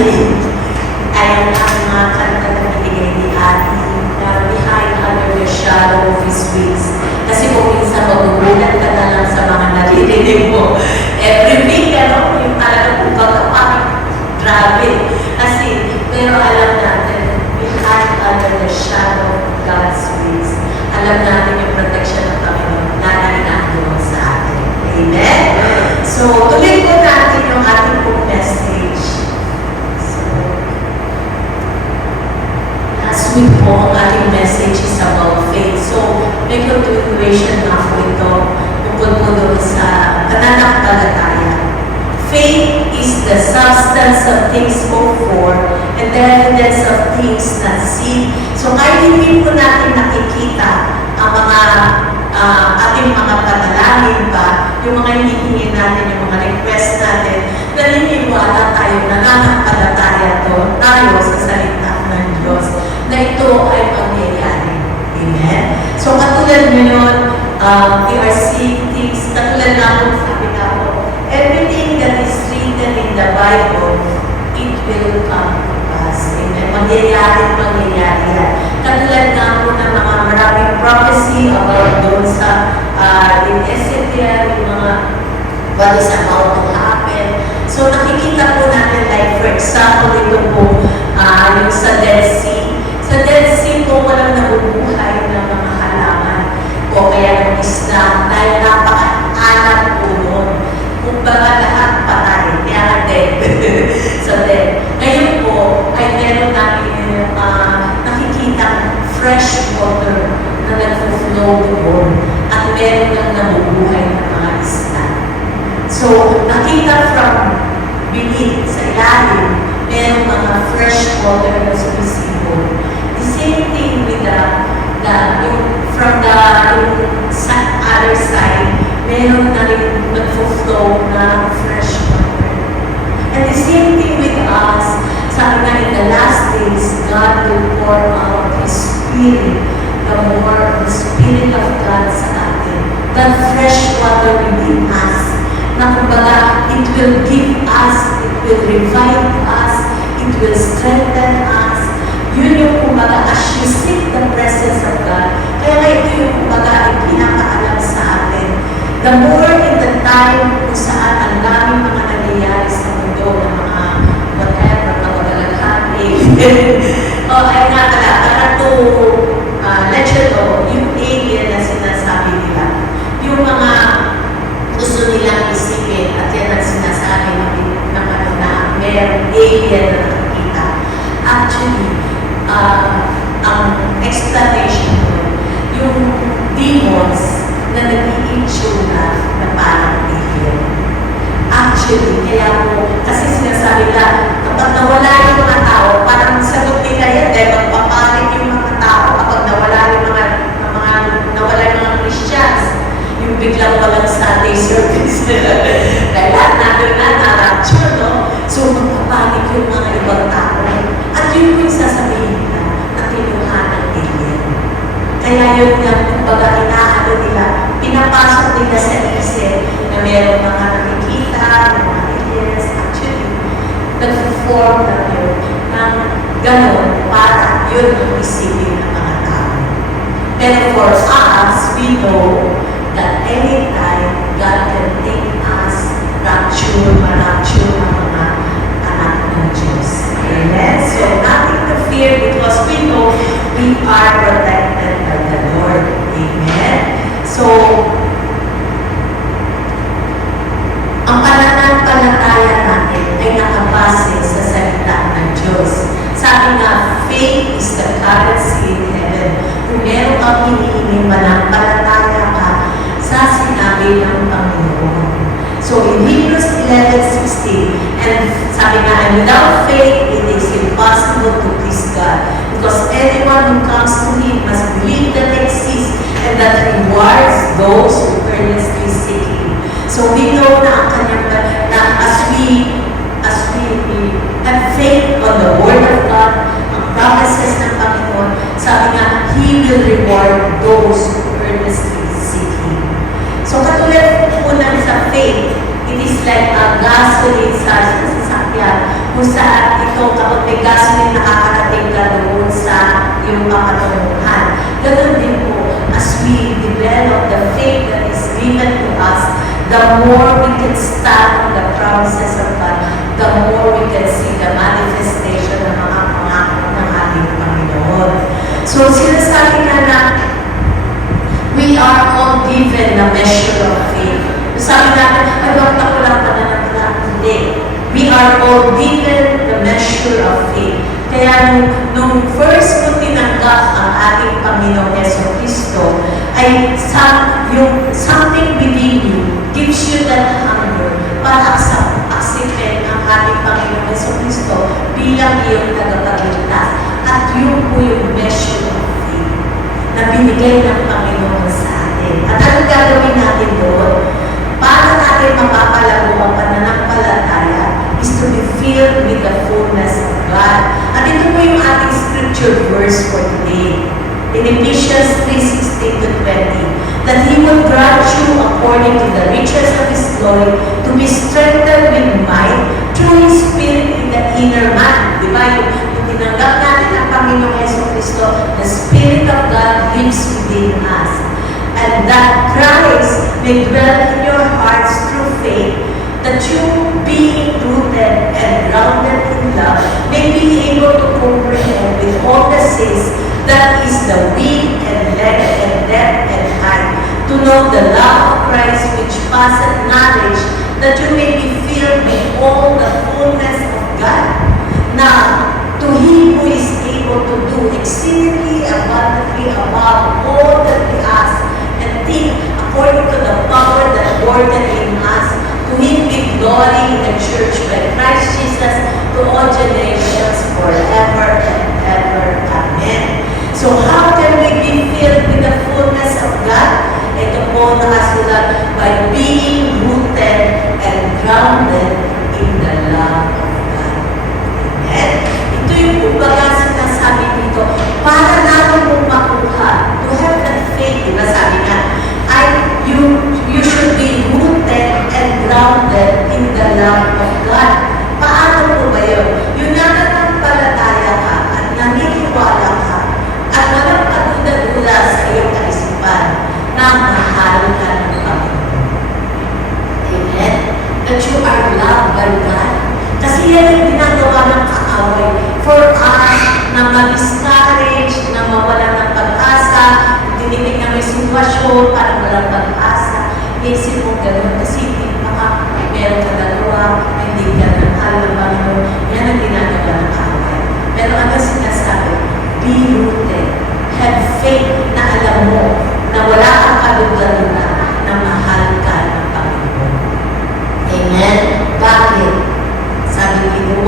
Finally, ay ang mga kanta na binigay ni Ate na behind under the shadow of His wings. Kasi kung minsan magugulat ka na lang sa mga naririnig mo. Every week, yung talagang pagkapakit, grabe. Kasi, pero alam natin, behind under the shadow of God's wings, alam natin yung protection ng Panginoon na nangyayari sa atin. Amen? So, tuloy po natin yung ating pong message. So, last week po, ang ating message is about faith. So, may continuation na po ito tungkol po doon sa pananampalataya. Faith is the substance of things hoped for and the evidence of things not seen. So, kahit hindi po natin nakikita ang mga ating mga panalangin pa, yung mga hinihingi natin, yung mga request natin, naniniwala tayo, nananampalataya tayo sa salita ng Diyos na ito ay mangyayari. Amen? So, katulad ngayon, we are seeing things, katulad na ako, sabi na ako, everything that is written in the Bible, it will come to pass. Amen? Mangyayari yan. Katulad na ako ng mga maraming prophecy about doon sa in Ezekiel, yung mga what is about to happen. So, nakikita po natin, like, for example, ito po, yung sa Dead Sea. Sa Dead Sea po, walang nabubuhay ng mga halaman o kaya ng isla dahil napaka-alam po nun. Kumbaga lahat patay, kaya dead. So, dead. Ngayon po, ay meron namin nakikita fresh water na nag-flow doon at meron ng nabubuhay ng mga isla. So, nakita from beneath, sa ilalim, meron mga fresh water na sumisipon. The same thing with from the other side, meron na rin nag-flow na fresh water. And the same thing with us, sabi nga in the last days, God will pour out His Spirit, the Spirit of God sa atin. That fresh water within us, na kumbaga, it will give us, it will revive us, it will strengthen us. Yun yung kumbaga, as you seek the presence of God, kaya ito yung kumbaga, pinakaalam sa atin. The more in the time kung saan ang daming mga nangyayari sa mundo, ng mga whatever, mga wagalaghan, ay nga para to let you know, yung alien na sinasabi nila, yung mga gusto nilang isipin, at yan ang sinasabi na mayroong alien na nakikita. Actually, ang explanation ko, yung demons na nag-iitsura na parang alien. Actually, kaya po, kasi sinasabi nila, kapag nawala yung mga tao, parang sagot nila yan, dahil magpapanik yung mga tao kapag nawala yung mga Christians, yung biglang walang Sunday service. Dahil lahat natin na-rapture, no? So, magpapanik yung mga ibang tao. At yun po yung sasabihin nila na kinuha ng alien. Kaya yun nga, kumbaga, inaano nila, pinapasok nila sa isip na mayroong mga nakikita, mga aliens, actually, nag-form na yun ng gano'n para yun ang isipin ng mga tao. Pero for us, we know that anytime God can take us, rapture ng mga anak ng Diyos. Amen? So, nothing to fear because we know we are protected by the Lord. Amen? So, ang pananampalataya natin ay nakabase sa salita ng Diyos. Sabi nga, faith is the currency in heaven. Kung meron kang hinihingi, manampalataya ka sa sinabi ng Panginoon. So, in Hebrews 11:16, and sabi nga, and without faith, it is impossible to please God. Because anyone who comes to Him must believe that He exists and that rewards those who earnestly seek Him. So, we know na ang kanyang, na as we have faith on the Word of God, ang promises ng Panginoon, sabi nga, He will reward those who earnestly seek Him. So, katulad po lang sa faith, it is like a gasoline sa sasakyan kung saan ito us, the more we can stand on the promises of God, the more we can see the manifestation ng mga pangako ng ating Panginoon. So, sinasabi nga na, we are all given a measure of faith. Sabi natin, ay, wag na ko lang pananampalataya. Hindi. We are all given the measure of faith. Kaya nung first mo tinanggap ang ating Panginoong Yeso Cristo, ay yung something within you gives you that hunger para aksipin ang ating Panginoong Yeso Cristo bilang iyong tagapagligtas. At yun po yung measure of faith na binigay ng Panginoon sa atin. At anong gagawin natin doon? Para natin mapapalago ang pananampalataya is to be filled with the fullness of God. At ito po yung ating scripture verse for today. In Ephesians 3:16-20, that He will grant you according to the riches of His glory to be strengthened with might through His Spirit in the inner man. Diba? Yung tinanggap natin ang Panginoong Yeso Cristo, the Spirit of God lives within us. And that Christ may dwell in your hearts through faith, that you, being rooted and grounded in love, may be able to comprehend with all the saints that is the width and length and depth and height, to know the love of Christ which passeth knowledge, that you may be filled with all the fullness of God. Now, to Him who is able to do exceedingly abundantly above all that we ask and think, according to the power that worketh in us, to Him be glory in the church by Christ Jesus to all generations forever and ever. Amen. So how can we be filled with the fullness of God? Ito po nakasulat, by being rooted and grounded in the love of God. Amen. Ito yung kumbaga sinasabi dito, para natin mong makuha, to have that faith, diba sabi nga, you should be rooted and grounded in the love of God. Paano po ba yun? Yung nananampalataya ka at naniniwala ka at walang kaduda-duda sa iyong kaisipan na mahal ka ng Panginoon. Amen? That you are loved by God. Kasi yan ang ginagawa ng kaaway for us na ma-discourage, na mawala ng pag-asa, tinitig na may sitwasyon, parang walang pag-asa. Isip mo gano'n kasi baka meron ka dalawa, hindi ka ng mahal ng Panginoon. Yan ang ginagawa ng kaaway. Pero ano sinasabi? Be rooted. Have faith na alam mo na wala kang kaluga-luga na mahal ka ng Panginoon. Amen? Bakit? Sabi dito,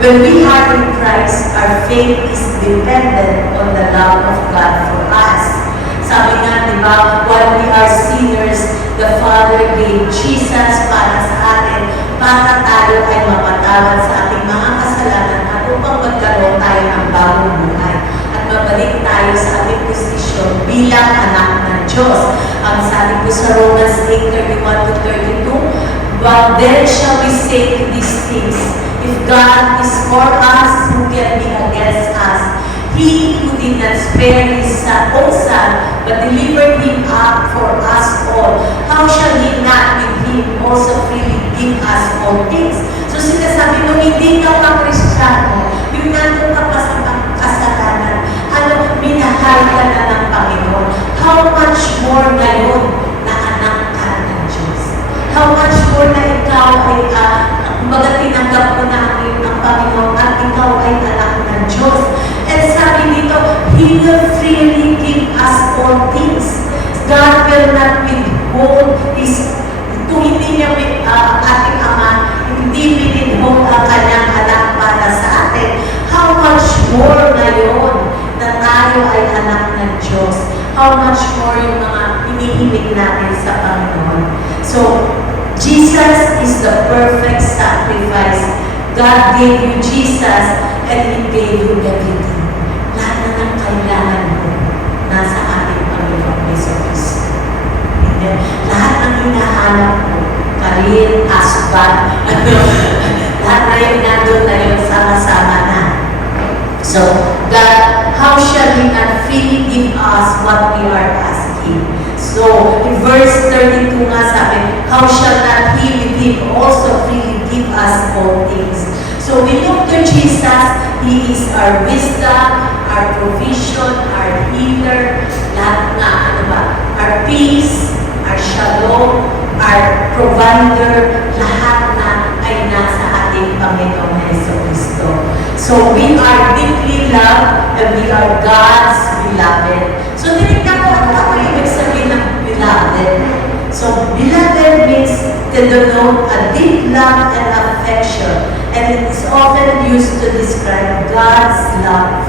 when we are in Christ, our faith is dependent on the love of God for us. Sabi nga, di ba, while we are sinners, the Father gave Jesus para sa atin, para tayo ay mapatawad sa ating mga kasalanan at upang magkaroon tayo ng bagong buhay at mabalik tayo sa ating posisyon bilang anak ng Diyos. Ang sabi ko sa Romans 8:31-32, but then shall we say to these things, if God is for us, who can be against us? He who did not spare His own Son, but delivered Him up for us all, how shall He not with Him also freely give us all things? So sinasabi mo, hindi ka pa Kristiyano, yung nandun ka pa sa kasalanan, minahal ka na ng Panginoon. How much more ngayon na anak ka ng Diyos? How much more na ikaw ay, kumbaga tinanggap mo na ang Panginoon at ikaw ay anak ng Diyos. And sabi dito, He will freely give us all things. God will not withhold kung hindi niya ating Ama, hindi withhold ang kanyang anak para sa atin. How much more ngayon na tayo ay anak ng Diyos? How much more yung mga iniibig natin sa Panginoon? So, Jesus is the perfect sacrifice. God gave you Jesus and He gave you everything. Lahat na ng kailangan mo nasa ating Panginoon Yeso Cristo. Lahat ng hinahanap mo, career, husband, lahat na yun nandun na yun, sama-sama na. So, God, how shall He not freely give us what we are asking? So, in verse 32 nga sabi, how shall not He with Him also freely give us all things? So, we look to Jesus. He is our wisdom, our provision, our healer, lahat nga, ano ba? Our peace, our shalom, our provider, lahat na ay nasa ating Panginoong Jesucristo. So, we are deeply loved and we are God's beloved. So, tinignan ko, ano ibig sabihin ng beloved? So, beloved means to denote a deep love and affection. And it is often used to describe God's love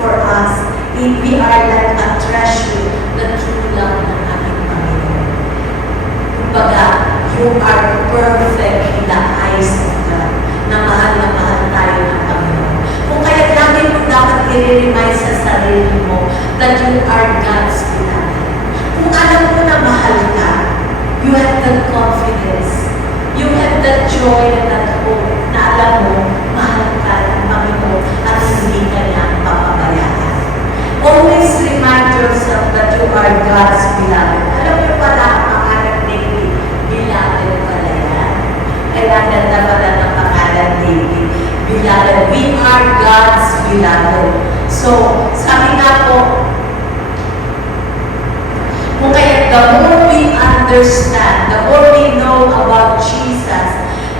for us. We are like a treasure, the true love ng ating Panginoon. Kumbaga, you are perfect in the eyes of God. Na mahal tayo ng Panginoon. Kung kaya lagi mo dapat i-remind sa sarili mo that you are God's beloved. Kung alam mo na mahal ka, you have that confidence. You have that joy and that hope na alam mo, mahal ka ng Panginoon at hindi ka niya papabayaan. Always remind yourself that you are God's beloved. Alam mo pala ang pangalan David, beloved pala yan. Kaya ganda pala ng pangalan David, beloved. We are God's beloved. So, sabi nga po, kung kaya the more we understand, the more we know about Jesus,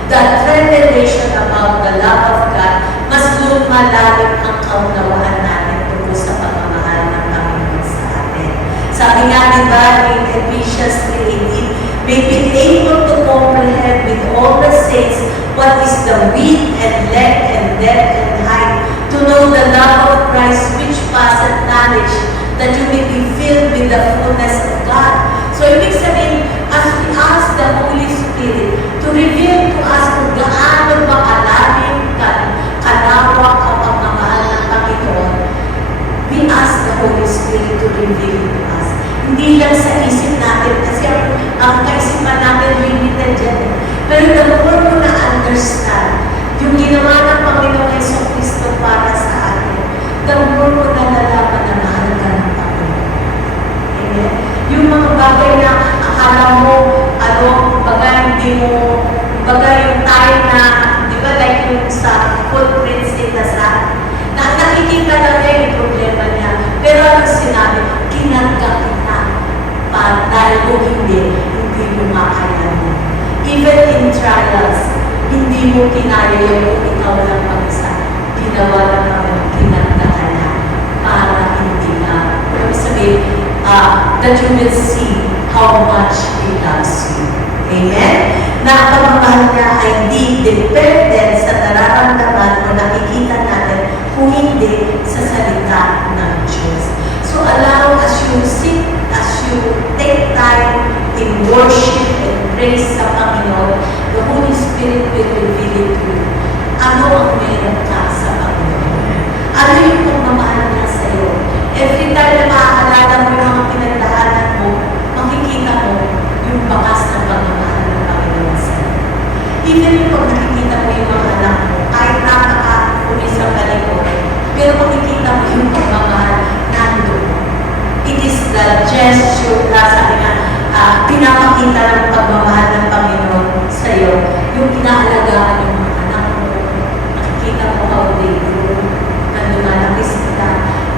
that revelation about the love of God, mas lumalalim ang kaunawaan natin tungkol sa pagmamahal ng Panginoon sa atin. Sabi nga diba in Ephesians 3:18, may be able to comprehend with all the saints what is the width and length and depth and height, to know the love of Christ which passeth knowledge, that you may be filled with the fullness of God. So, ibig sabihin, as we ask the Holy Spirit to reveal to us kung gaano ba kalalim, kalawak ang pagmamahal ng Panginoon, we ask the Holy Spirit to reveal to us. Hindi lang sa isip natin, kasi ang kaisipan natin limited dyan. Pero the more mo na-understand yung ginawa ng Panginoon Jesucristo para sa atin, the more mo nalalaman na mahal ka ng Panginoon. Amen? Yung mga bagay na akala mo, baga hindi mo, baga yung tayo na, di ba, like yung sa footprints in the sand, na nakikita lang niya yung problema niya. Pero ano sinabi, kinarga kita. Dahil kung hindi mo makayanin. Even in trials, hindi mo kinaya yung ikaw lang mag-isa. Ginawa lang naman, kinarga ka na para hindi na, sabihin, that you will see how much He loves you. Amen? Na ang pagmamahal niya ay hindi dependent sa nararamdaman o nakikita natin kung hindi sa salita ng Diyos. So allow as you seek, as you take time in worship and praise sa Panginoon, the Holy Spirit will reveal it to you. Ano ang meron ka sa Panginoon? Ano yung pagmamahal niya sa iyo? Every time na maaalala mo yung mga pinagdaanan mo, makikita mo yung bakas ng pagmamahal ng Panginoon sa iyo. Even yung pag nakikita mo yung mga anak mo, kahit nakaka-umisang galikot, pero makikita mo yung pagmamahal nandun. It is the gesture na sabi nga, pinapakita ng pagmamahal ng Panginoon sa iyo, yung inaalagaan ng mga anak mo, nakikita mo how they grow, na lumalaki sila,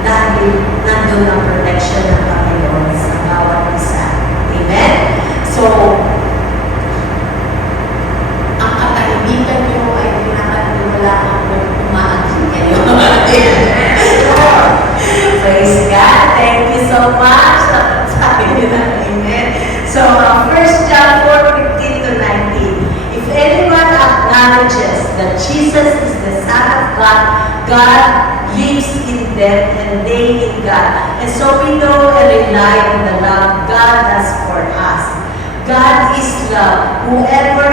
dahil nandun ang protection ng Panginoon sa bawat isa. Amen? So, ang katahimikan nyo ay pinakaniwalaan kung umaagin kayo. Praise God. Thank you so much. Sabi nila, amen. So, 1 John 4:15 to 19. If anyone acknowledges that Jesus is the Son of God, God lives in them and they in God. And so we know and rely on the love God has for us. God is love. Whoever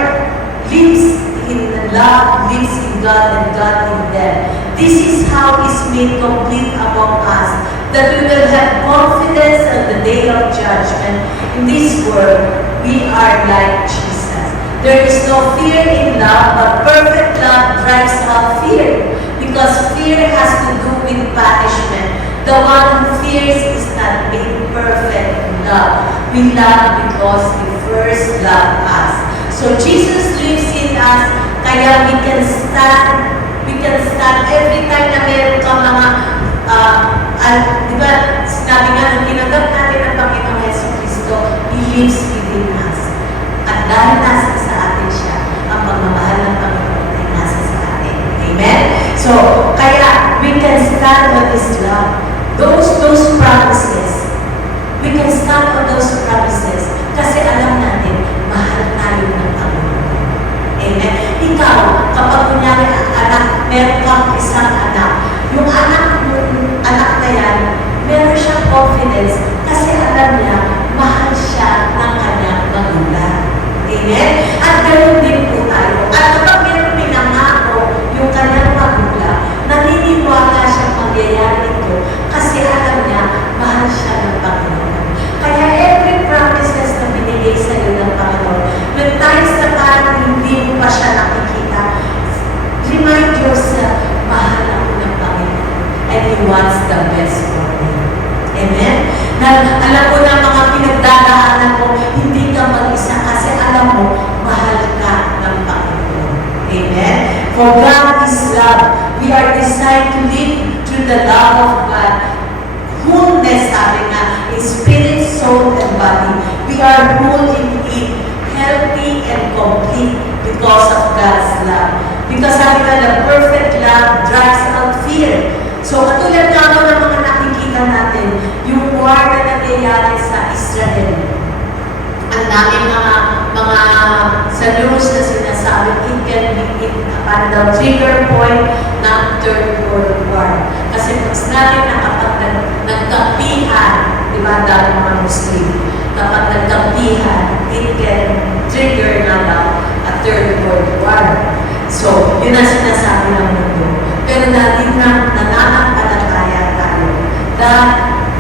lives in love lives in God and God in them. This is how is made complete among us, that we will have confidence on the day of judgment. In this world, we are like Jesus. There is no fear in love, but perfect love drives out fear, because fear has to do with punishment. The one who fears is not being perfect in love. We love because He first loved us. So Jesus lives in us, kaya we can stand every time na meron ka mga, di ba, sinabi nga, nung tinanggap natin ang Panginoong Yesu Cristo, He lives within us. At dahil nasa sa atin siya, ang pagmamahal ng Panginoon ay nasa sa atin. Amen? So, kaya we can stand on His love. Those promises, we can stand on those promises kasi alam natin, mahal tayo ng Panginoon. Amen? Ikaw, kapag kunyari anak, meron kang isang anak, yung anak na yan, meron siyang confidence kasi alam niya, mahal siya ng kanyang magulang. Amen? At ganoon din po tayo. At kapag meron pinangako yung kanyang magulang, naniniwala siyang mangyayari ito kasi alam niya, mahal siya ng Panginoon. Kaya every promises na binigay sa iyo ng Panginoon, when times na parang hindi mo pa siya nakikita, remind yourself, mahal ako ng Panginoon and He wants the best for me. Amen? Na alam ko na mga pinagdadaanan mo, hindi ka mag-isa kasi alam mo, mahal ka ng Panginoon. Amen? For God is love. We are designed to live through the love of God. Wholeness, sabi nga, in spirit, soul, and body. We are whole in it, healthy and complete because of God's love. Because sabi nga, the perfect love drives out fear. So, katulad nga mo ng mga nakikita natin, yung war na nangyayari sa Israel, ang daming mga sa news na sinasabi, it can be on the trigger point ng Third World War. Kasi pag sinabi na kapag nagkampihan, di ba, dahil mga Muslim, kapag nagkampihan, it can trigger na daw a Third World War. So, yun ang sinasabi ng mundo. Pero dahil na nananampalataya tayo that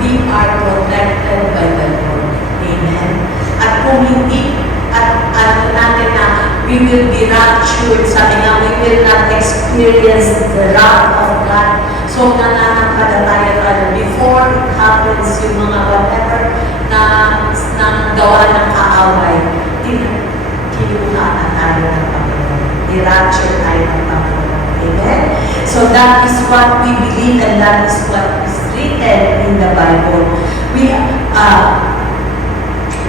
we are protected by the Lord. Amen? At kung hindi, at ano natin na we will be raptured, sabi nga, we will not experience the wrath of God. So, nananampalataya tayo before it happens, yung mga whatever na gawa ng kaaway, kinuha na tayo ng Panginoon. I-rapture tayo ng Panginoon. Amen? So, that is what we believe and that is what is written in the Bible. We,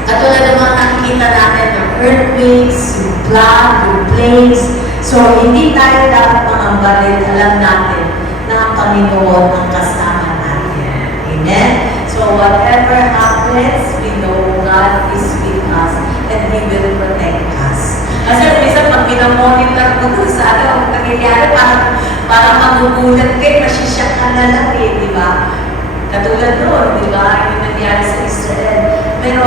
katulad ng mga nakikita natin ng earthquakes, yung flood, yung plagues. So, hindi tayo dapat mangambalin. Alam natin na ang Panginoon ang kasama natin. Amen? So, whatever happens, we know God is with us and He will protect us. Kasi minsan pag pinamonitor mo doon sa ang nangyayari, parang magugulat kayo, masisyak ka na lang eh, di ba? Katulad doon, di ba? Yung nangyari sa Israel. Pero,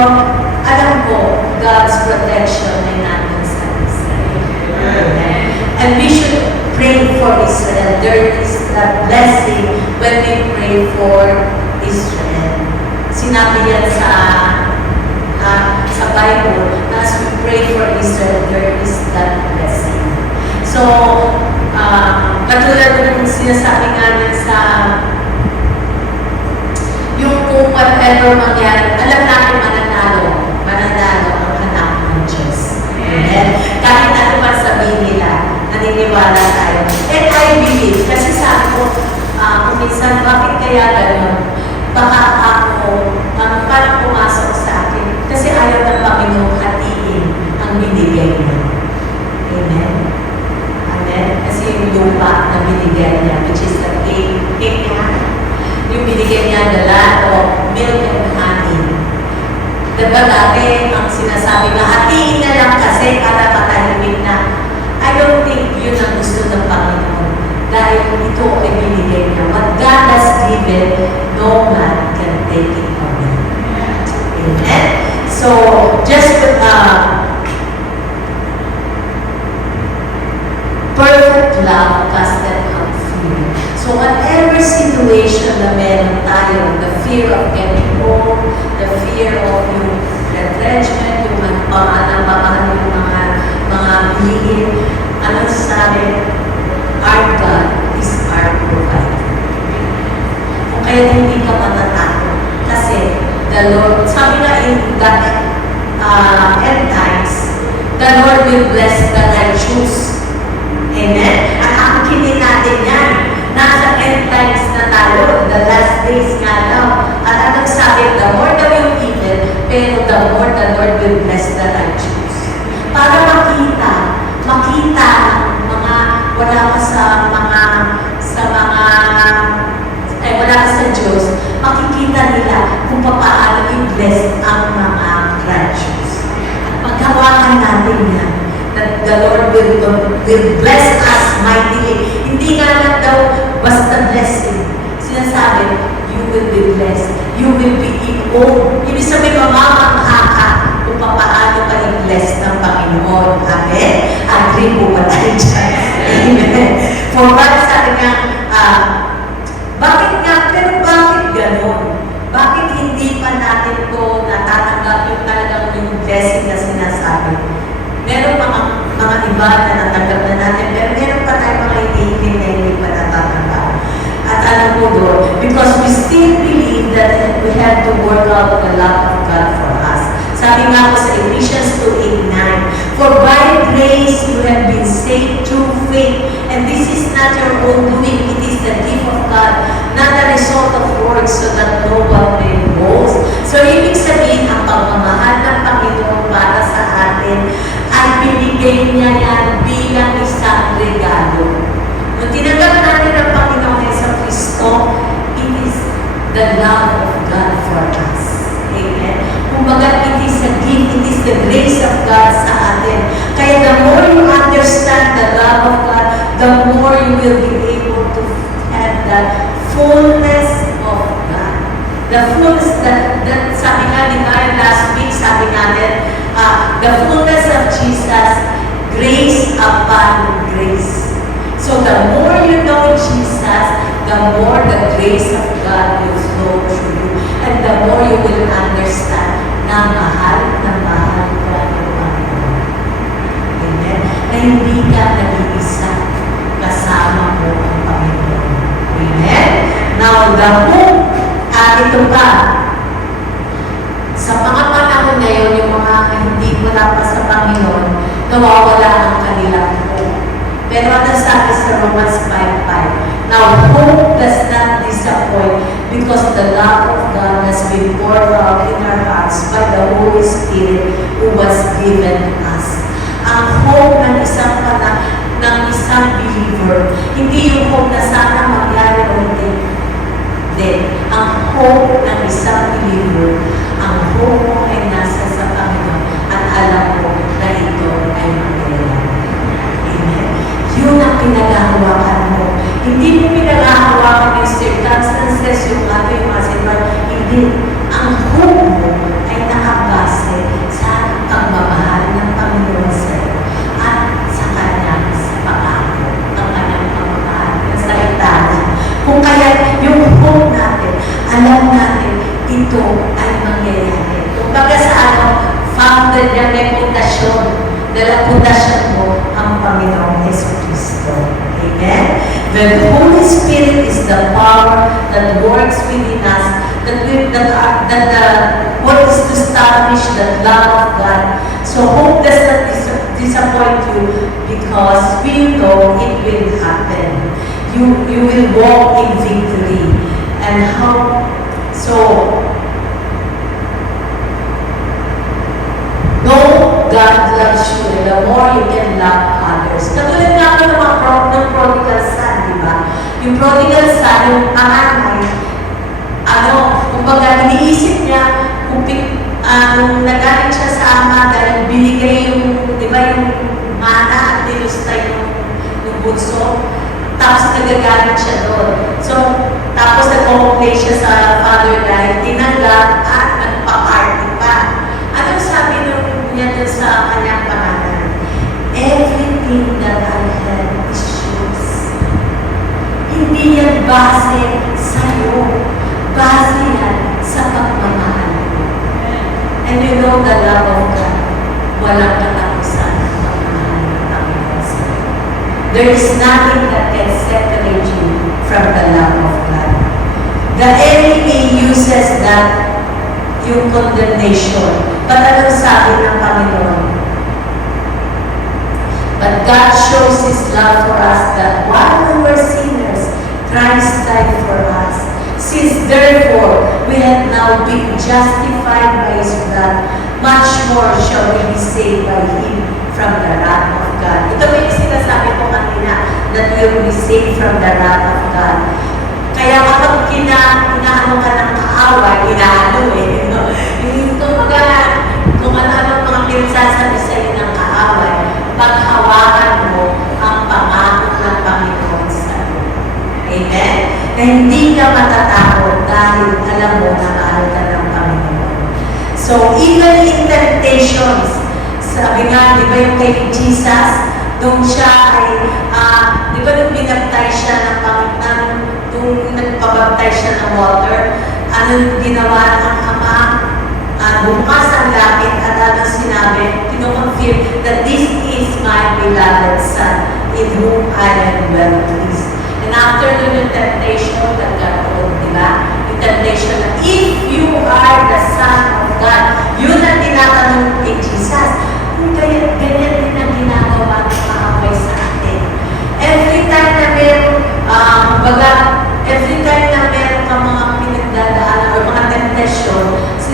alam ko, God's protection ay nandun sa Israel. Amen. And we should pray for Israel. There is that blessing when we pray for Israel. Sinabi yan sa Bible, as we pray for Israel, there is that blessing. So, katulad ng sinasabi nga din sa yung kung whatever mangyari, alam natin mananalo ang anak ng Diyos. Amen? Kahit ano man sabihin nila, naniniwala tayo. And I believe, kasi sabi ko, kung minsan, bakit kaya gano'n? Baka ako, parang pumasok sa akin, kasi ayaw ng Panginoon hatiin ang binigay niya. Amen? Amen? Kasi yung lupa na binigay niya, which is the cake yung binigay niya the land of milk and honey. Diba dati, ang sinasabi na hatiin na lang kasi para matahimik na. I don't think yun ang gusto ng Panginoon. Dahil ito ay binigay niya. What God has given, no man can take it away. Amen? So, just perfect love casted out fear. So, whatever situation na meron tayo, the fear of getting old, the fear of yung retrenchment, yung pamanabahan yung mga bilhin, ano sabi, our God is our provider. Kung kaya hindi ka matatakot, kasi the Lord, sabi nga in that will bless us mightily. Hindi nga lang daw basta blessing. Sinasabi, you will be blessed. You will be ibig sabihin, mamamangha ka kung paano ka i-bless ng Panginoon. Amen? Agree po ba tayo dyan? Amen. For what, sabi nga, bakit ganon? Bakit hindi pa natin ko natatanggap yung talagang yung blessing na sinasabi? Meron mga iba na natanggap na natin, pero meron pa tayong mga hindi pa natatanggap. At alam mo doon, because we still believe that we have to work out the love of God for us. Sabi nga ko sa Ephesians 2:8-9, for by grace you have been saved through faith, and this is not your own doing, it is the gift of God, not a result of works, so that no one may boast. So ibig sabihin, ang pagmamahal ng Panginoon para sa atin ay binigay niya yan bilang isang regalo. Nung tinanggap natin ang Panginoon sa Kristo, it is the love of God for us. Amen. Kumbaga, it is a gift, it is the grace of God sa atin. Kaya the more you understand the love of God, the more you will be able to have that fullness of God. The fullness that sabi nga, di ba, last week, sabi natin, the fullness of Jesus, grace upon grace. So the more you know Jesus, the more the grace of God will flow through you. And the more you will understand na mahal ka ng Panginoon. Amen? Na hindi ka nag-iisa, kasama mo ang Panginoon. Amen? Now, the hope, ito pa, sa mga panahon ngayon, yung mga hindi wala pa sa Panginoon, nawawala ang kanilang hope. Pero ano sabi sa Romans 5:5? Now, hope does not disappoint because the love of God has been poured out in our hearts by the Holy Spirit who was given us. Ang hope ng isang believer, hindi yung hope na sana magyari o hindi. Ang hope ng isang believer, ang hope mo ay nasa sa Panginoon at alam mo na ito ay mangyayari. Amen. Yun ang pinaghahawakan mo. Hindi mo pinaghahawakan yung circumstances, yung mga sitwasyon. Hindi. Ang hope mo ay nakabase sa pagmamahal ng Panginoon sa iyo at sa kanyang pangako, ang kanyang pagmamahal sa itala. Kung kaya yung hope natin, alam natin ito ay mangyayari. Kung baga sa founded niya may pundasyon, dahil pundasyon mo ang Panginoong Jesucristo. Amen? The Holy Spirit is the power that works within us, that the work is to establish the love of God. So hope does not disappoint you because we know it will happen. You will walk in victory. And how? So, know God loves you, and the more you can love others. Katulad nga ako ng prodigal son, di ba? Yung prodigal son, yung panganay, kumbaga, iniisip niya, nung nagaling siya sa ama, dahil binigay yung, di ba, yung mana at nilusta yung bunso, tapos nagagalit siya doon. So, tapos nag-complain siya sa father dahil tinanggap at nagpa-party pa. Anong sabi niya doon sa kanyang pangalan? Everything that I have is yours. Hindi yan base sa'yo. Base yan sa pagmamahal mo. And you know the love of God. Walang katapusan ang pagmamahal ng Panginoon sa'yo. There is nothing that can separate you from the love of God. The enemy uses that yung condemnation. But ano sabi ng Panginoon? But God shows His love for us that while we were sinners, Christ died for us. Since therefore we have now been justified by His blood, much more shall we be saved by Him from the wrath of God. Ito may sinasabi ko kanina, that we will be saved from the wrath of God. Kaya kapag inaano ka ng kaaway, kung ano-ano mga pinagsasabi sa iyo ng kaaway, paghawakan na hindi ka matatakot dahil alam mo na mahal ka ng Panginoon. So, even in temptations, sabi nga, di ba yung kay Jesus, nung siya ay, di ba nung binaptize siya ng Panginoon, nung nagpabaptize siya ng water, anong ginawa ng Ama? Bukas ang langit at anong sinabi, kino-confirm that this is my beloved Son, in whom I am well pleased. And after the temptation, nagkaroon, di ba? Yung temptation na, if you are the Son of God, yun ang tinatanong kay Jesus. Kung ganyan din ang ginagawa ng kaaway sa atin. Every time na meron, every time na meron ka mga pinagdadaanan o mga temptation,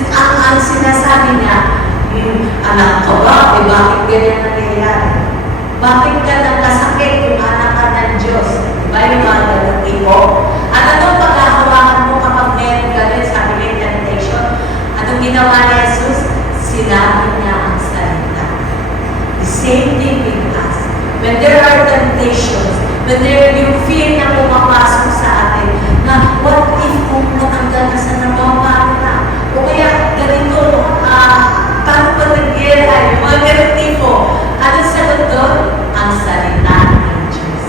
ang sinasabi niya, anak ko ba? Bakit ganyan nangyayari? Bakit ka nagkasakit kung anak ka ng Diyos? Diba yung mga ganang tipo? At anong pagkahawakan mo kapag meron ganyan, sabi niya yung temptation? Anong ginawa ni Jesus? Sinabi niya ang salita. The same thing with us. When there are temptations, when you feel na pumapasok sa atin, na what if kung matanggal na sa trabaho, paano na? O kaya ganito, paano pa nagyayari? Mga ganang tipo. Ano sagot doon? Ang salita ng Diyos.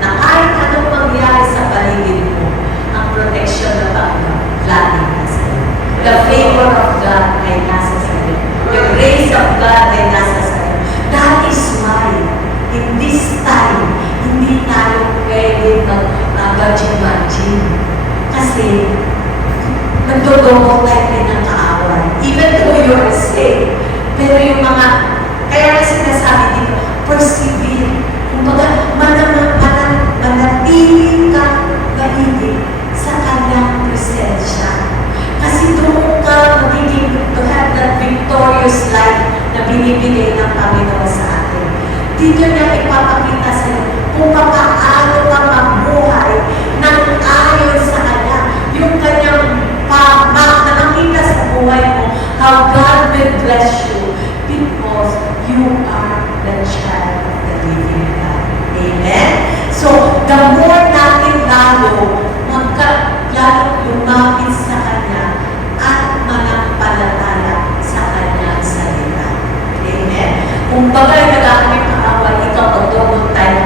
Na kahit anong mangyari sa paligid mo, ang protection ng Panginoon, lagi nasa iyo. The favor of God ay nasa sa iyo. The grace of God ay nasa sa iyo. That is why, in this time, hindi tayo pwede mag-imagine. Kasi, nagdodobo tayo din ng kaaway. Even though you are saved, pero yung mga, kaya na sinasabi dito, persevere. Kumbaga, manatili ka mahilig sa kanyang presensya. Kasi doon ka magiging to have that victorious life na binibigay ng Panginoon sa atin. Dito niya ipapakita sa iyo kung paano ka magbuhay ng ayon sa Kanya. Yung Kanyang na makita sa buhay mo, how God will bless you because you are the child of the living God. Amen? So, the more natin lalo lumapit sa Kanya at manampalataya sa Kanyang salita. Amen? Kung bagay nagkakamit ng awal, ikaw mag-double time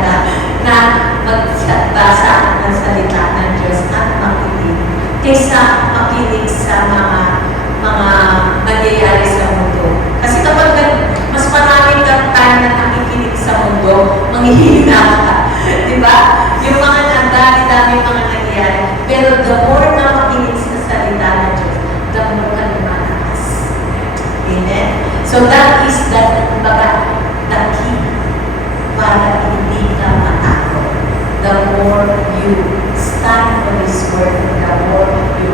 na magbasa ng salita ng Diyos at makinig kaysa makinig sa mga nangyayari sa mundo. Kasi kapag mas maraming kang time na nakikinig sa mundo, manghihina ka. Diba? Yung mga dami mga nangyayari. Pero the more na makinig sa salita ng Diyos, the more ka lumalakas. Amen? So that is the key para hindi ka matakot. The more you stand on His Word, the more you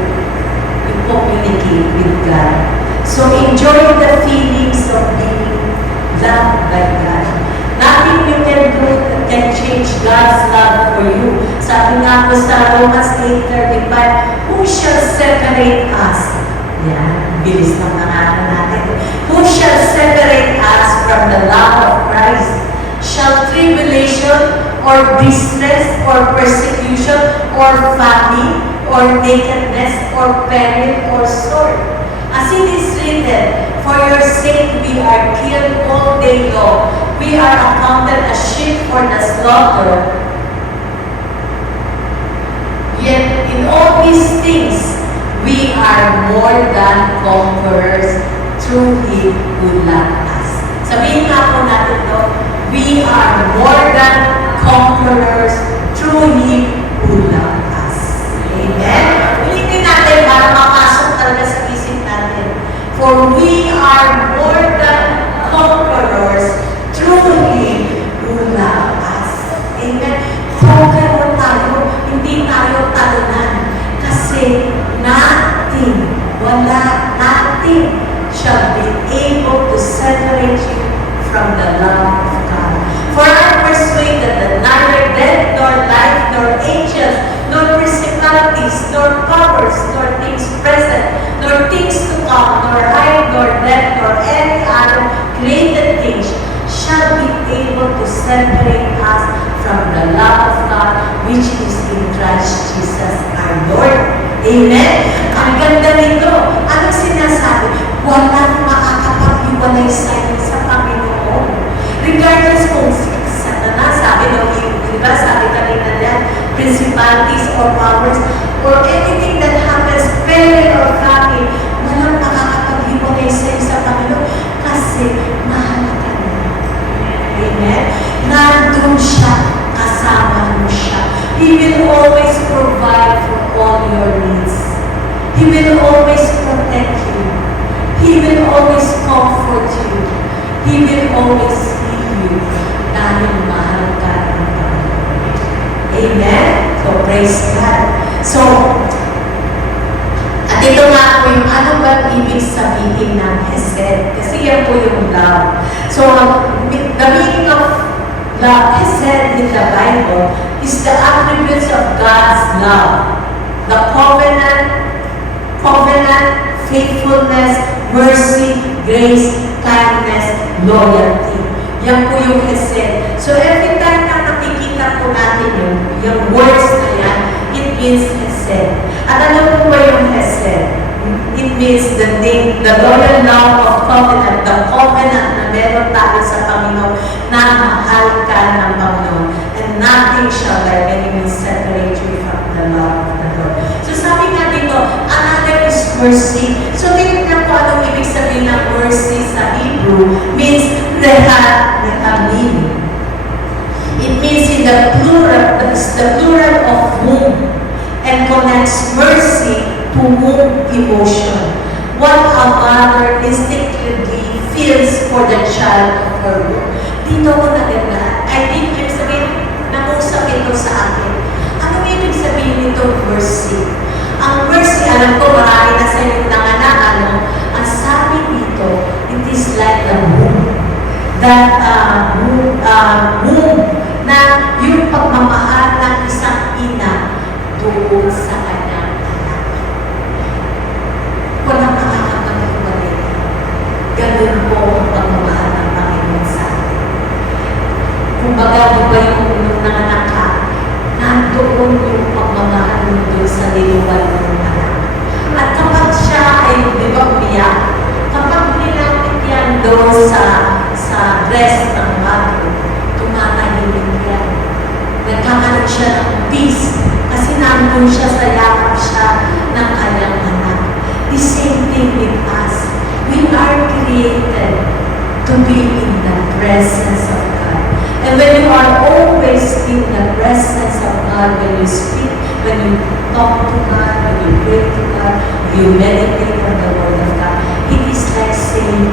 communicate with God. So enjoy the feelings of being loved by God. Nothing you can do can change God's love for you. Sabi nga po sa Romans 8:35, who shall separate us? Yan, bilis ng mga natin. Who shall separate us from the love of Christ? Shall tribulation, or distress, or persecution, or famine, or nakedness, or peril, or sword? As it is written, for your sake we are killed all day long. We are accounted as sheep for the slaughter. Yet in all these things, we are more than conquerors through Him who loved us. Sabihin nga po natin to, we are more than conquerors through Him who loved us. Amen? Ulitin natin para mapasok talaga sa isip natin. For we are more than conquerors through Him who loved us. Amen? Conqueror tayo, hindi tayo talunan. Kasi nothing shall be able to separate you from the love of God. For I am persuaded that neither death, nor life, nor angels, nor principalities, nor powers, nor things present, nor things to come, nor height, nor depth, nor any other created things shall be able to separate us from the love of God which is in Christ Jesus Amen? Ang ganda nito. Ano sinasabi? Walang makakapag-iwalay sa'yo sa Panginoon. Regardless kung Satanas, sabi ng diba, sabi kanina yan, principalities or powers, or anything that happens, parent or family, walang makakapag-iwalay sa'yo sa Panginoon kasi mahal ka niya. Amen? Nandun siya, kasama mo siya. He will always provide for all your needs. He will always protect you. He will always comfort you. He will always heal you dahil mahal ka ng Panginoon. Amen? So, praise God. So, at ito nga po yung ano ba ibig sabihin ng Hesed? Kasi yan po yung love. So, the meaning of love, Hesed in the Bible, is the attributes of God's love. The covenant, faithfulness, mercy, grace, kindness, loyalty. Yan po yung Hesed. So every time na nakikita po natin yung words na yan, it means Hesed. At ano po ba yung Hesed? It means the loyal love of covenant, the covenant na meron tayo sa Panginoon, na mahal ka ng Panginoon. And nothing shall by any means separate you from the love of the Lord. So sabi nga dito, another is mercy. So tingnan po anong ibig sabihin ng mercy sa Hebrew, means rehamin. It means in the plural, the plural of whom, and connects mercy to whom emotion. What a mother instinctively feels for the child of her womb. Dito ko naganda. I think ibig sabihin, nangusap ito sa akin. Ano ibig sabihin nito, mercy? Ang mercy, alam ko, marami na sa inyong nanganak, ang sabi dito, it is like the womb. That womb na yung pagmamahal ng isang ina doon sa kanyang anak. Walang makakapag-iwalay. Ganun po ang pagmamahal ng Panginoon sa atin. Kumbaga, di ba yung unong nanganak ka, nandoon yung pagmamahal mo doon sa niluwal ng anak. At kapag siya ay, di ba, umiyak, kapag nilapit yan doon sa breast ng mother, tumatahimik yan. Nagkakaroon siya ng peace kasi nandun siya sa yakap siya ng kanyang anak. The same thing with us. We are created to be in the presence of God. And when you are always in the presence of God, when you speak, when you talk to God, when you pray to God, you meditate on the Word of God, it is like saying,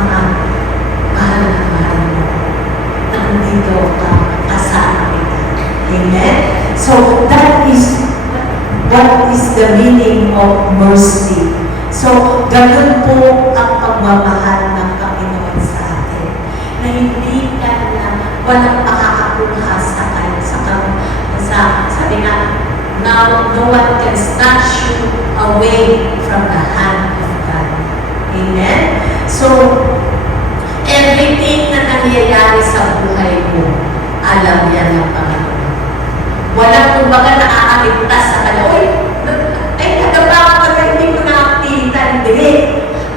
mahal na mahal mo. Nandito ka, kasama kita. Amen? So, that is what is the meaning of mercy. So, ganun po ang pagmamahal ng Panginoon sa atin. Na hindi ka na walang makakakuha sabi nga, now no one can snatch you away from the hand of God. Amen? So, everything na nangyayari sa buhay mo, alam yan ng Panginoon. Walang kumbaga nakakaligtas sa kanya, uy, nagabaka ka, hindi ko nakakita, hindi.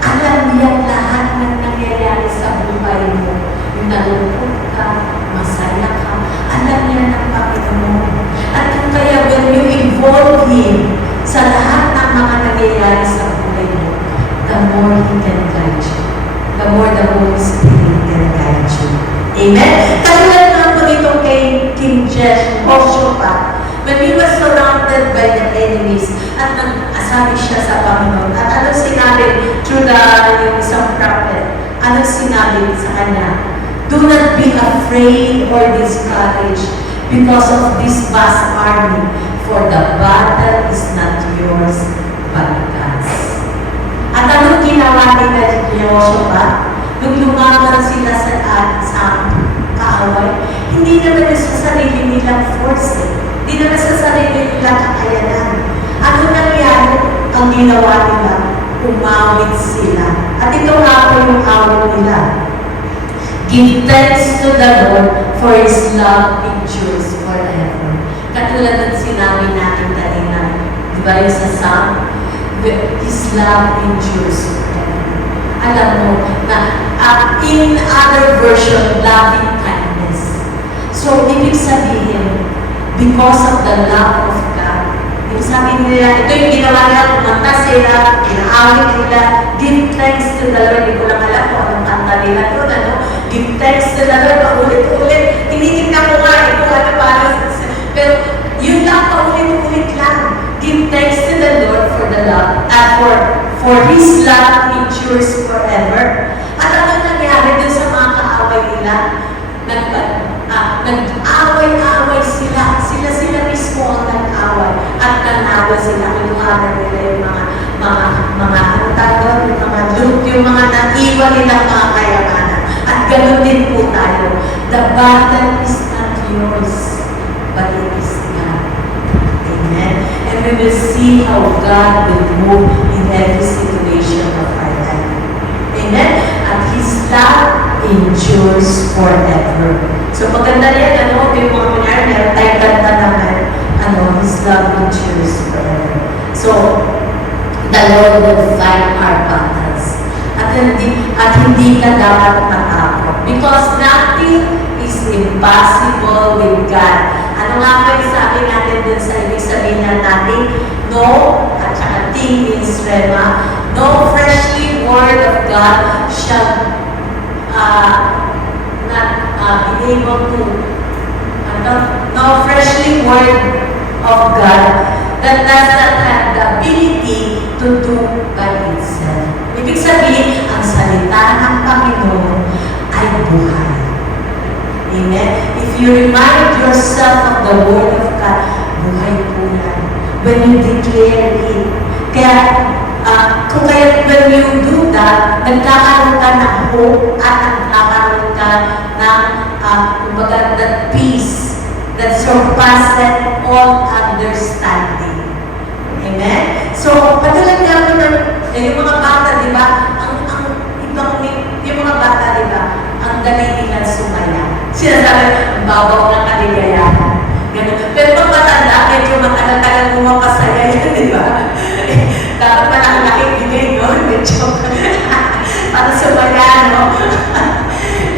Alam niya lahat ng nangyayari sa buhay mo. Yung nalulungkot ka, masaya ka, alam niya ng Panginoon. At kung kaya when you involve Him sa lahat ng mga nangyayari sa buhay mo, the more He can guide you. The more the Holy Spirit can guide you. Amen? Katulad nga po nitong kay King Jehoshaphat, when he was surrounded by the enemies, at nag-asabi siya sa Panginoon. At ano sinabi through yung isang prophet? Ano sinabi sa kanya? Do not be afraid or discouraged because of this vast army, for the battle is not yours, but God's. At anong ginawa ni Jehoshaphat? Nung lumaban sila sa kaaway, hindi naman sa sarili nilang force. Hindi naman sa sarili nilang kakayanan. Ano nangyari? Ang ginawa nila, umawit sila. At ito nga po yung awit nila. Give thanks to the Lord, for His love endures forever. Katulad ng sinabi natin kanina, Di ba yung sa Psalm? His love endures forever. Alam mo na in other version, loving kindness. So, ibig sabihin, because of the love of God, ibig sabihin nila, ito yung ginawa nila, kumanta sila, inaawit nila, give thanks to the Lord. Hindi ko lang alam kung anong kanta nila doon, ano? Give thanks to the Lord, paulit-ulit. Tinitignan ko nga, kung ano paano. Pero, yun lang, paulit-ulit lang. Give thanks to the Lord for the love, for His love endures forever. At ano nangyari doon sa mga kaaway nila? Nag-away-away sila. Sila mismo ang nag-away. At nanawa sila. Kinuhanan nila yung yung mga naiwan nilang mga kayamanan. At ganoon din po tayo. The battle is not yours, but it is God. Amen? And we will see how God will move in every situation of our life. Amen? At His love endures forever. So maganda yan, yung mga kunyari, meron tayong kanta naman, His love endures forever. So, the Lord will fight our battles. At hindi ka dapat matakot. Because nothing is impossible with God. Ano nga ba yung sabi natin dun sa ibig sabihin natin? No, at saka ting means rema. No freshly word of God shall not be able to no freshly word of God that does not have the ability to do by itself. Ibig sabihin, ang salita ng Panginoon ay buhay. Amen? If you remind yourself of the Word of God, buhay po yan. When you declare it. Kaya, when you do that, nagkakaroon ka ng hope at nagkakaroon ka ng, that peace that surpasses all understanding. Amen? So, patuloy nga po yung mga bata, di ba? Yung mga bata, di ba? Ang dali nilang sumaya. Sinasabi, ang babaw ng kaligayahan. Ganun. Pero pag matanda, medyo matagal-tagal pumapasaya yan, di ba? Dapat pa lang nakibigay, no? Medyo para sumaya, no?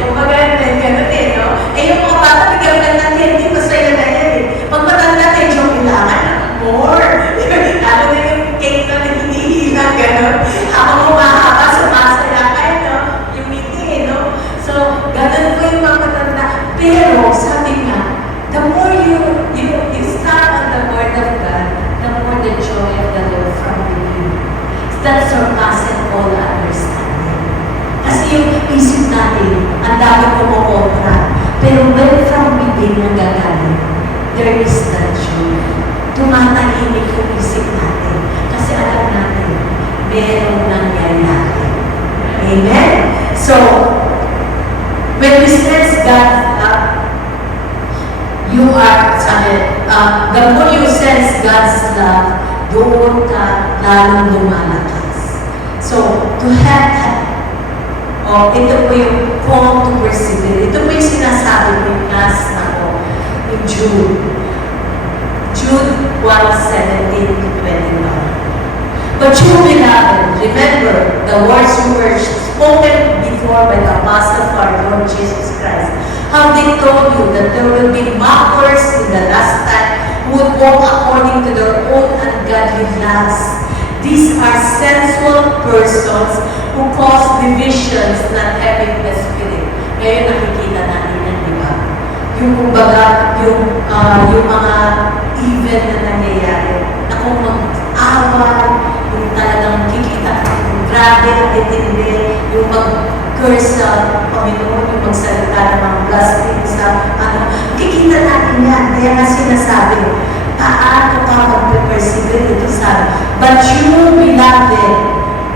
Kumbaga, ganun eh, no? Yung mga bata, bigyan lang natin, hindi masaya na yan eh. Pag matanda, medyo kailangan more. Lalo na yung cake na hinihilang, gano'n. Habang humahaba, sumasaya kayo, no? Yung meeting, no? So, gano'n po yung mga matanda. Pero, sabi nga, the more you start on the Word of God, the more the joy of the Lord from within. That surpasses all understanding. Kasi yung isip natin, ang dami kumukontra. Pero when from within ang gagaling, there is that joy. Tumatahimik yung isip natin. Kasi alam natin, merong nangyayari. Amen? So, when we sense God's love, the more you sense God's love, doon ka lalong lumalakas. So, to have ito po yung call to persevere. Ito po yung sinasabi ko yung class na ko in Jude 1:17-21. But you, beloved, remember the words who were spoken before by the apostle of our Lord Jesus Christ. How they told you that there will be mockers in the last time who would walk according to their own ungodly lusts. These are sensual persons who cause divisions, not having the Spirit. Ngayon nakikita natin yan, di ba? Yung kumbaga, yung mga evil na nangyayari, na kung mag-awal, yung talagang kikita, yung grabe at itindi, yung mag-curse sa Panginoon, yung magsalita ng mga blasphemy sa kikita natin yan. Kaya nga sinasabi, paano ka mag-persevere ito sabi. But you, beloved,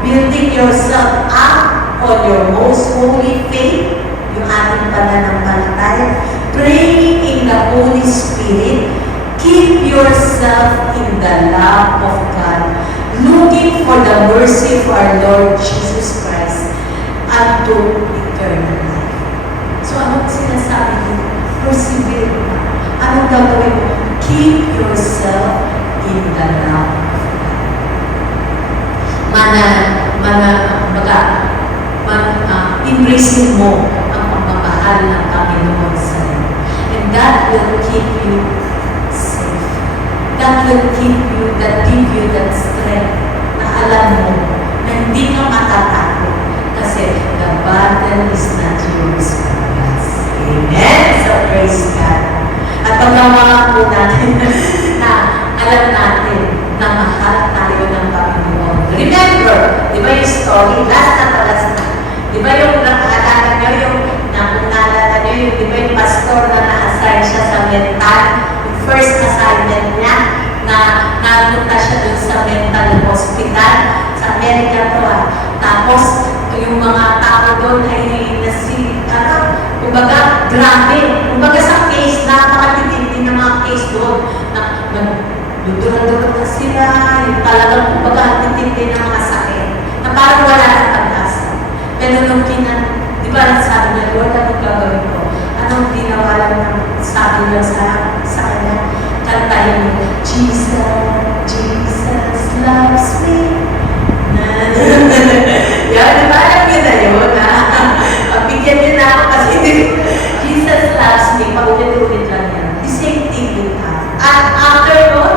building yourself up on your most holy faith, yung ating pananampalataya, praying in the Holy Spirit, keep yourself in the love of God, looking for the mercy of our Lord Jesus Christ unto eternal life. So, anong sinasabi dito? Persevere. Anong gagawin mo? Keep yourself in the love of linisin mo ang pagmamahal ng Panginoon sa iyo. And that will keep you safe. That will keep you, that give you that strength na alam mo na hindi ka matatakot kasi the battle is not yours but God's. Amen? So praise God. At pagkama po natin na alam natin na mahal tayo ng Panginoon. Remember, di ba yung story? Last na. Di ba yung nakaalala nyo, yung nakunalala nyo, yung di ba yung pastor na na-assign siya sa mental, yung first assignment niya, na napunta siya dun sa mental hospital, sa Amerika to Tapos, yung mga tao doon ay kumbaga, grabe. Kumbaga sa case, napakatitindi ng mga case doon. Nagdudurang-durang na sila, yung talagang kumbaga titindi ng mga sakit. Na parang wala ng pag-asa. Pero nung di ba, sabi niya, Lord, anong gagawin ko? Anong ginawa lang ng sabi niya sa kanya? Kantahin mo, Jesus, Jesus loves me. Yan, di ba? Alam niyo na yun, ha? Pabigyan niyo na ako kasi Jesus loves me. Pag-ulit-ulit lang yan. The same thing with us. At after nun,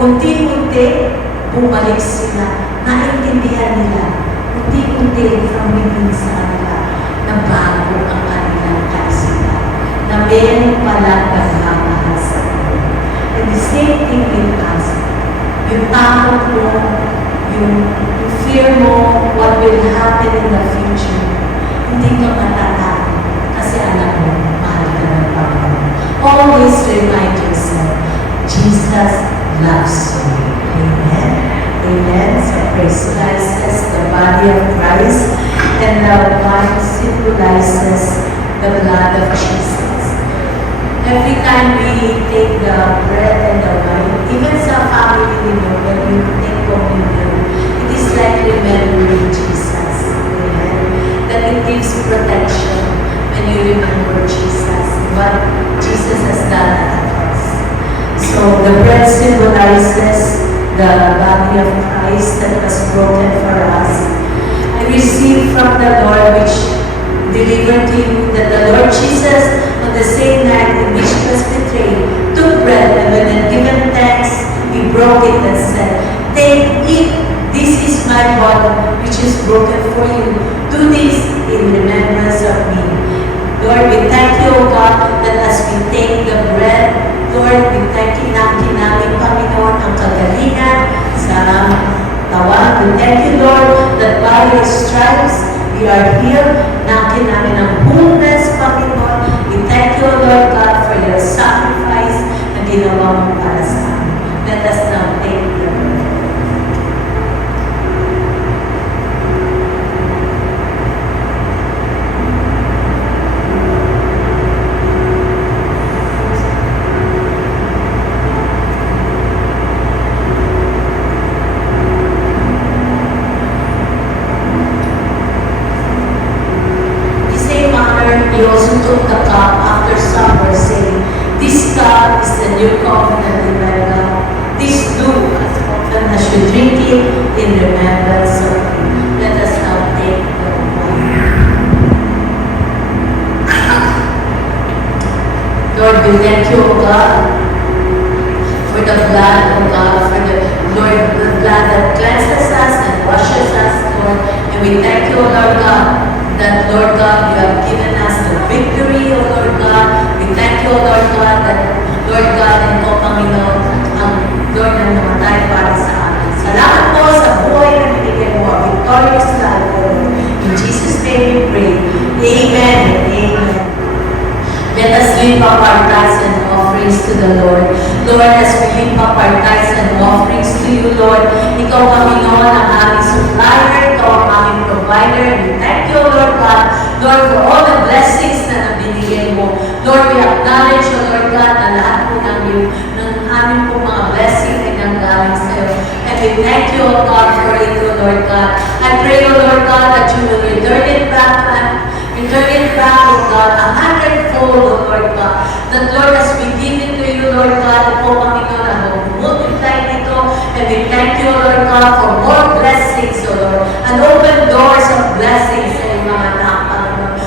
unti-unti, bumalik sila. Naintindihan nila. Unti-unti from within sa kanila na bago ang kanilang kaisipan. Na meron palang nagmamahal sa iyo. And the same thing with us. Yung takot mo, yung fear mo, what will happen in the future, hindi ka matatakot kasi alam mo, mahal ka ng Panginoon. Always remind yourself, Jesus loves you. Amen. Amen. So praise God says the body of Christ and the wine symbolizes the blood of Jesus. Every time we take the bread and the wine, even sa family, when you take communion, it is like remembering Jesus. Amen. That it gives protection when you remember Jesus, what Jesus has done at the cross. So the bread symbolizes the body of Christ that was broken for us. I received from the Lord which delivered to you that the Lord Jesus, on the same night in which he was betrayed, took bread, and when he had given thanks, he broke it and said, "Take, eat, this is my body, which is broken for you. Do this in remembrance of me." Lord, we thank you, O God, that as we take the bread, Lord, we thank you na namin, Panginoon, ang kagalingan sa tawag. We thank you, Lord, that by your stripes, we are healed. Nakin namin ang wholeness, Panginoon. We thank you, Lord God, for your sacrifice na ginawa mo para sa amin. Let us now take the bread. He also took the cup after supper, saying, "This cup is the new covenant in my blood. This do as often as you drink it in remembrance of me." Let us now take the wine. Lord, we thank you, O God, for the blood, O God, for the Lord, the blood that cleanses us and washes us, Lord. And we thank you, O Lord God, that, Lord God, you have given us the victory, O Lord God. We thank you, O Lord God, that, Lord God, and O Panginoon, ang Lord na namatay para sa amin. Salamat po sa buhay na binigay mo, ang victorious life, Lord. In Jesus' name we pray. Amen and amen. Let us lift up our tithes and offerings to the Lord. Lord, as we lift up our tithes and offerings to you, Lord, ikaw, Panginoon, ang aming supplier, ikaw ang aming provider. We thank you, Lord God, Lord, for all the blessings na nabinigay mo. Lord, we acknowledge, O Lord God, na lahat po ng aming po mga blessing ay nanggaling sa iyo. And we thank you, O God, for it, O Lord God. I pray, O Lord God, that you will return it back, O God, 100-fold, O Lord God. That, Lord, as we give it to you, Lord God, po, Panginoon, na multiply nito. And we thank you, O Lord God, for more blessings, O Lord. And open doors of blessings sa iyong mga anak, Panginoon.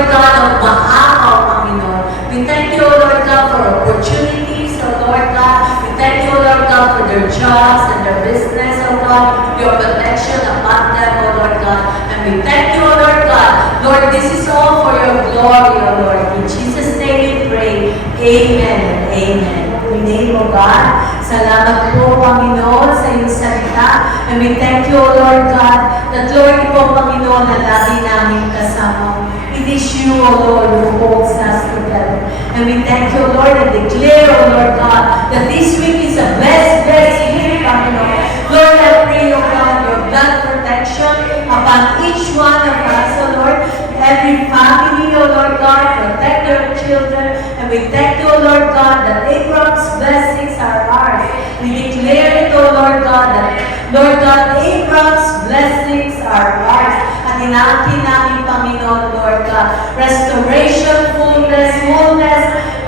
Lord God, of maakaw, Panginoon. We thank you, O Lord God, for opportunities, O Lord God. We thank you, O Lord God, for their jobs and their business, O God, your protection upon them, O Lord God. And we thank you, O Lord God. Lord, this is all for your glory, O Lord. In Jesus' name we pray. Amen and amen. We name, O God. Salamat po, Panginoon, sa iyong salita. And we thank you, O Lord God, that Lord, ito, Panginoon, na lagi namin kasama. It is you, O Lord, who holds us together. And we thank you, O Lord, and declare, O Lord God, that this week is a blessed week, Panginoon. Lord, I pray, O God, your blood protection upon each one of us, O Lord. Every family, O Lord God, protect their children. And we thank you, O Lord God, that Abraham's blessings are ours. We declare it, O Lord God, that, Lord God, Abraham's blessings are ours. At inaangkin namin, Panginoon, Lord God, restoration, fullness,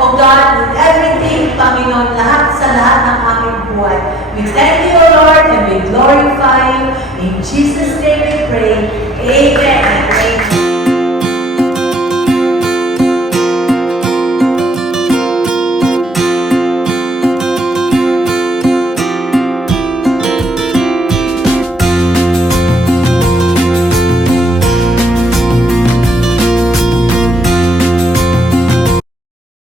O God, with everything, Panginoon, lahat sa lahat ng aming buhay. We thank you, O Lord, and we glorify you. In Jesus' name we pray. Amen.